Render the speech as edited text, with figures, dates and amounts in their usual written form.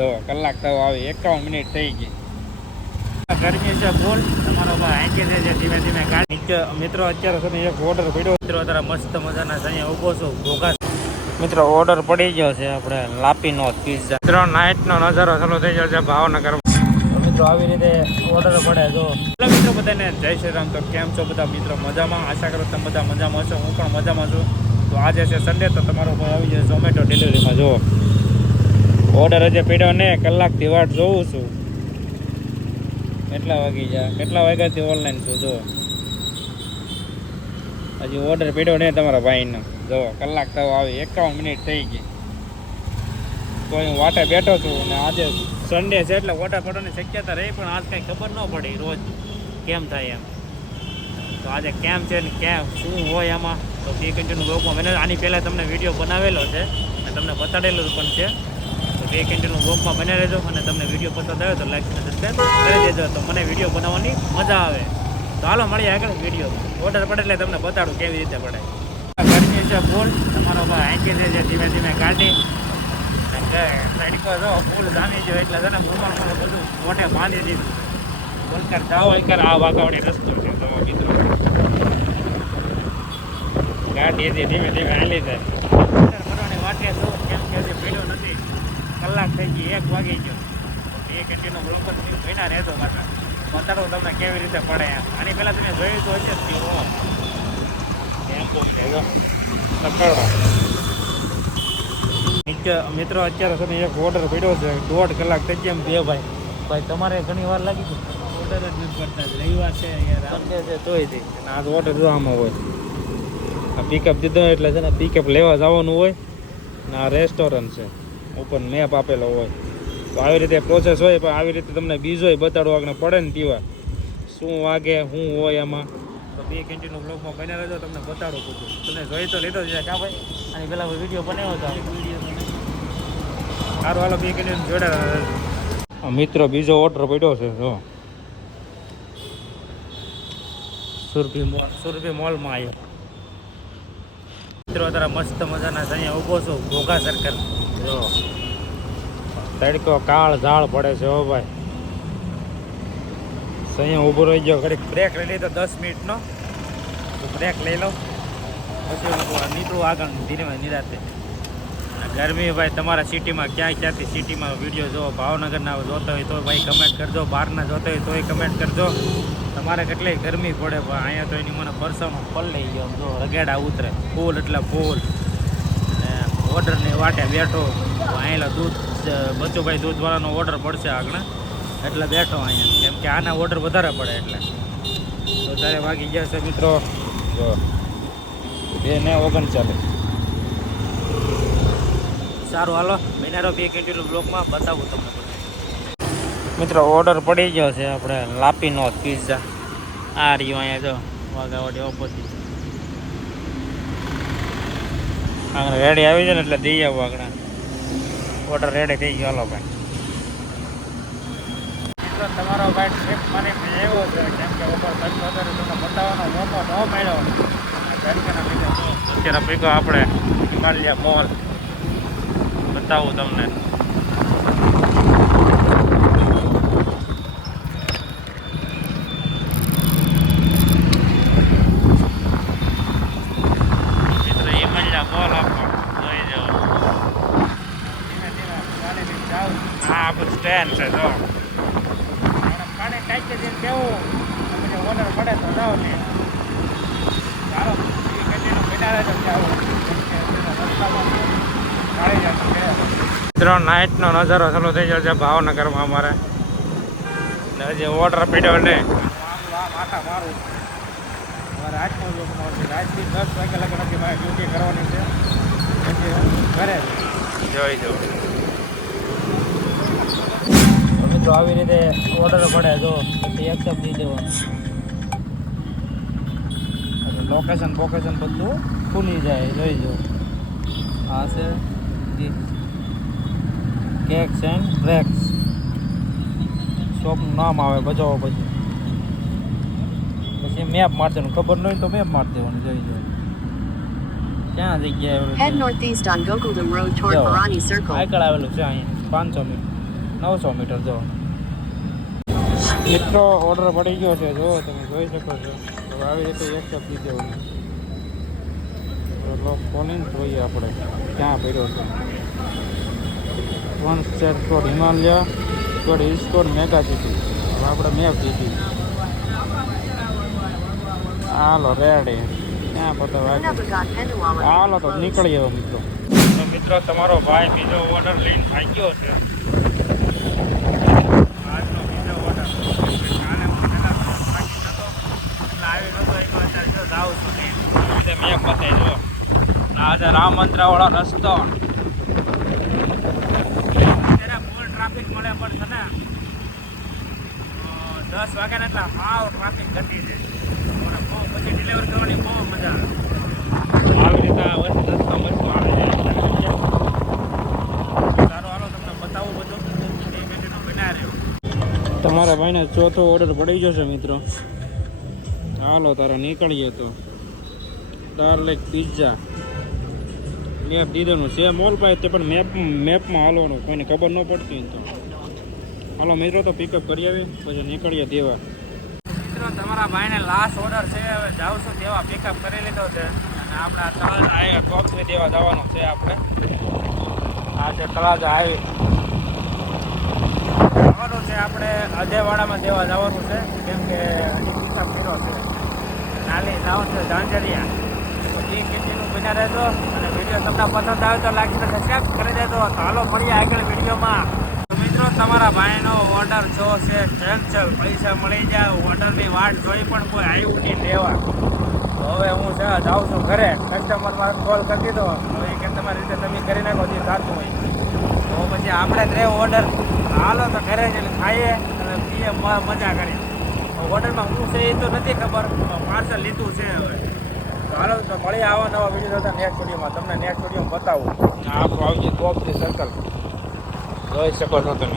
જો કલાક તો આવી 51 મિનિટ થઈ ગઈ. ગરમી છે ફૂલ. તમારો ભાઈ આંકી છે ધીમે ધીમે ગાડી. મિત્રો અત્યારે છે ને એક ઓર્ડર પડ્યો. મિત્રો અત્યારે મસ્ત મજાના અહીંયા ઊભો છું ઘોઘા. મિત્રો ઓર્ડર પડી ગયો છે આપણે લાપીનો પિઝા. મિત્રો નાઇટનો નજારો ચાલુ થઈ ગયો છે ભાવનગર. મિત્રો આવી રીતે ઓર્ડર પડે જો. મિત્રો બધાને જય શ્રી રામ. તો કેમ છો બધા મિત્રો? મજામાં? આશા કરું તમે બધા મજામાં છો. હું પણ મજામાં છું. તો આજે છે સન્ડે, તો તમારો ભાઈ આવી જાય ઝોમેટો ડિલિવરીમાં. જો ઓર્ડર હજી પડ્યો ને, કલાકથી વાટ જોઉં છું. કેટલા વાગી જાય, કેટલા વાગ્યાથી ઓનલાઈન છું. જો હજી ઓર્ડર પડ્યો ને તમારા ભાઈનો. જો કલાક તો આવી 51 મિનિટ થઈ ગઈ. તો હું વાટે બેઠો છું. અને આજે સન્ડે છે એટલે વાટા પડવાની શક્યતા રહી, પણ આજ કંઈ ખબર ન પડી રોજ કેમ થાય એમ. તો આજે કેમ છે ને કેમ શું હોય આમાં, તો બે કન્ટિન્યુ બ્લોગમાં મને આની પહેલાં તમને વિડીયો બનાવેલો છે અને તમને બતાડેલું પણ છે. તો બે કન્ટિન્યુ બ્લોગમાં બને રહેજો. અને તમને વિડીયો પસંદ આવે તો લાઈક અને સબસ્ક્રાઈબ કરી દેજો, તો મને વિડીયો બનાવવાની મજા આવે. તો હાલો મળીએ આગળ વિડીયો. ઓર્ડર પડે એટલે તમને બતાડું કેવી રીતે પડે. ગરમી છે ફૂલ. તમારો ભાઈ આંકી છે ધીમે ધીમે ગાડી. તડકો જો ફૂલ જામી ગયો એટલે છે ને મોમાં બધું મોઢે બાંધી દીધું. બોલકર જાઓ એકર આ વાઘાવડી રસ્તો છે. તો મિત્રો ગાડી હજી ધીમે ધીમે હાલી જાય. કરવાની વાટે શું કેમ કે હજી પીડ્યો નથી. કલાક થઈ ગઈ, 1 વાગી ગયો. એ કન્ટિન્યુ બ્લોકર મહિના રહેતો પાછા બતાડો તમને કેવી રીતે પડે એમ. આની પહેલાં તમે જોયું તો હશે જ એમ તો નીચે. મિત્રો અત્યારે છે ને એક ઓર્ડર પડ્યો છે 1.5 કલાક થઈ ગયા. એમ બે ભાઈ તમારે ઘણી વાર લાગી ગઈ. ઓર્ડર જ નથી પડતા. રવિવાર છે રાત્રે છે તોય દે. અને આ ઓર્ડર જો આમાં હોય. આ પિકઅપ દીધો એટલે છે ને પિકઅપ લેવા જવાનું હોય. ને આ રેસ્ટોરન્ટ છે, ઉપર મેપ આપેલો હોય. તો આવી રીતે પ્રોસેસ હોય. પણ આવી રીતે તમને બીજોય બતાડવા આગળ પડે ને પીવા શું વાગે શું હોય એમાં. તો બે કન્ટિન્યુ બ્લોગમાં બને રહેજો, તમને બતાડું બધું. તમને જોઈ તો લીધો છે ક્યાં ભાઈ? આની પહેલાં વિડીયો બનાવ્યો હતો. સારું હાલો બે કન્ટિન્યુ જોડે. મિત્રો બીજો ઓર્ડર પડ્યો છે જો સુરભી મોલમાં આવ્યો. મિત્રો અત્યારે મસ્ત મજાના અહીંયા ઊભો છું ઘોઘા સર્કલ. જો તડકો કાળ ઝાળ પડે છે. હો ભાઈ અહીંયા ઊભો રહી ગયો. ઘડીક બ્રેક લઈ લીધો 10 મિનિટનો. તો બ્રેક લઈ લો પછી નીકળું આગળ ધીરે નિરાતે. ગરમી ભાઈ તમારા સિટીમાં ક્યાંથી સિટીમાં વિડીયો જો ભાવનગરના જોતા હોય તો ભાઈ કમેન્ટ કરજો. બહારના જોતા હોય તોય કમેન્ટ કરજો. તમારે કેટલી ગરમી પડે પણ અહીંયા તો એની મને પરસામાં ફલ લઈ ગયો. જો રગેડા ઉતરે ફૂલ એટલે ફૂલ. ઓર્ડરની વાટે બેઠો. અહીંલા દૂધ બચુભાઈ દૂધવાળાનો ઓર્ડર પડશે આગળ એટલે બેઠો અહીંયા. કેમ કે આના ઓર્ડર વધારે પડે એટલે. તો ત્યારે વાગી ગયા છે મિત્રો જો 2:39. સારું હાલો મહિનારો બે કન્ટિન્યુ બ્લોકમાં બતાવું તમને બધું. મિત્રો ઓર્ડર પડી ગયો છે આપણે લાપીનો પિઝા. આ રહ્યું અહીંયા જો વાઘાવાડી ઓપોઝિટ. આગળ રેડી આવી જાય ને એટલે દઈ આવું આગળ. ઓર્ડર રેડી થઈ ગયો. હાલો ભાઈ મિત્રો તમારો ભાઈ ટ્રીપ મને એવો છે કેમ કે ઉપર તડકો તમને બતાવવાનો મોકો ન મળ્યો. તડકાના લીધે અત્યારે ભેગો આપણે હિમાલયા મોલ બતાવું તમને. મિત્રો હિમાલયા મોલ આપણો જોઈ જાઓ. હા આપણું સ્ટેન્ડ છે જો. પાણી ટાઈટ જઈને કેવું તમને ઓર્ડર પડે તો જાઓ ને. ચાલો મિત્રો નાઇટનો નજારો ચાલુ થઈ ગયો છે ભાવનગરમાં અમારે. ને હજી ઓર્ડર પડ્યો ને માથા મારું. રાજથી 10 વાગ્યા લગી મારે ડ્યુટી કરવાની છે. પછી હું ઘરે જોઈ જાઉં. મિત્રો આવી રીતે ઓર્ડર પડે જો પછી એક્સેપ્ટ દઈ દેવાનું. લોકેશન બધું ખુલી જાય. જોઈ જો આ છે કેક્સ એન્ડ બ્રેક્સ. શોપનું નામ આવે બજાવો. પછી મેપ મારી દેવાનું. ખબર ન હોય તો મેપ મારી દેવાનું. જોઈ જો ક્યાં જગ્યાએ Head northeast on Gokuldam Road toward Parani Circle. આગળ આવેલું છે અહીંયા 500 મીટર. 900 મીટર જો મિત્રો ઓર્ડર પડી ગયો છે જો તમે જોઈ શકો છો. હવે આવી રીતે એક કપ પી દેવું. ખોલીને જોઈએ આપણે ક્યાં પડ્યો છે. 1 state code Himalaya code hills code mega city. હવે આપણે મેપ દીધી. હાલો રેડી ક્યાં બધા હાલો તો નીકળી ગયો મિત્રો. તો મિત્રો તમારો ભાઈ બીજો ઓર્ડર લઈને આવી ગયો છે. આજનો બીજો ઓર્ડર કાલે હું પહેલા બાકી નતો એટલે આવી નતો એક અત્યારે જો જાઉં છું ને મેપ બતાવી જો આજે રામ મંત્રાવાળો રસ્તો અત્યારે ફૂલ ટ્રાફિક મળે પણ છે ને 10 વાગ્યા એટલે હાવ ટ્રાફિક ઘટી જાય. બહુ પછી ડિલિવર કરવાની બહુ મજા આવે. આવી રીતે રસ્તો મસ્તો આવે છે. સારો હાલો તમને બતાવું બધું એ બેટીનું બનાવી રહ્યો. તમારા ભાઈને ચોથો ઓર્ડર પડી જશે મિત્રો. હાલો તારે નીકળીએ તો ડાર્લિક પિઝા મેપ દીધેલું છે મોલ પાસે તે પણ મેપમાં હાલવાનું કોઈને ખબર ન પડતી તો હાલો મિત્રો તો પિકઅપ કરી આવી પછી નીકળીએ દેવા. મિત્રો તમારા ભાઈને લાસ્ટ ઓર્ડર છે હવે જાઉં છું દેવા પિકઅપ કરી લીધો છે અને આપણા તળાજા બોક્સની દેવા જવાનું છે આપણે. આ છે તળાજા આવી જવાનું છે આપણે અજયવાડામાં દેવા જવાનું છે કેમ કે હજી પિકઅપ કર્યો છે નાલી જવાનું છે ઝાંઝરિયા. એ કેટલીનું બન્યા રહેજો અને વિડીયો તમને પસંદ આવે તો લાગી સબસ્ક્રાઈબ કરી દેજો. તો હાલો મળીએ આગળ વિડીયોમાં. તો મિત્રો તમારા ભાઈનો ઓર્ડર જો છે કેન્સલ પૈસા મળી જાય ઓર્ડરની વાટ જોઈ પણ કોઈ આવ્યું નહીં લેવા. તો હવે હું છે જાઉં છું ઘરે કસ્ટમરમાં કોલ કરી દીધો. હવે કે તમારી રીતે તમે કરી નાખો જે થતું હોય તો પછી આપણે જ રહે ઓર્ડર. હાલો તો ઘરે જઈને ખાઈએ અને પીએ મજા કરીએ. ઓર્ડરમાં શું છે એ તો નથી ખબર પાર્સલ લીધું છે હવે. હાલો તો મળી આવા નવા વિડીયો હતા નેક્સ્ટ વિડીયોમાં તમને નેક્સ્ટ વિડીયોમાં બતાવું. આપણું આવી જાય ટોપથી સર્કલ જોઈ શકો છો તમે.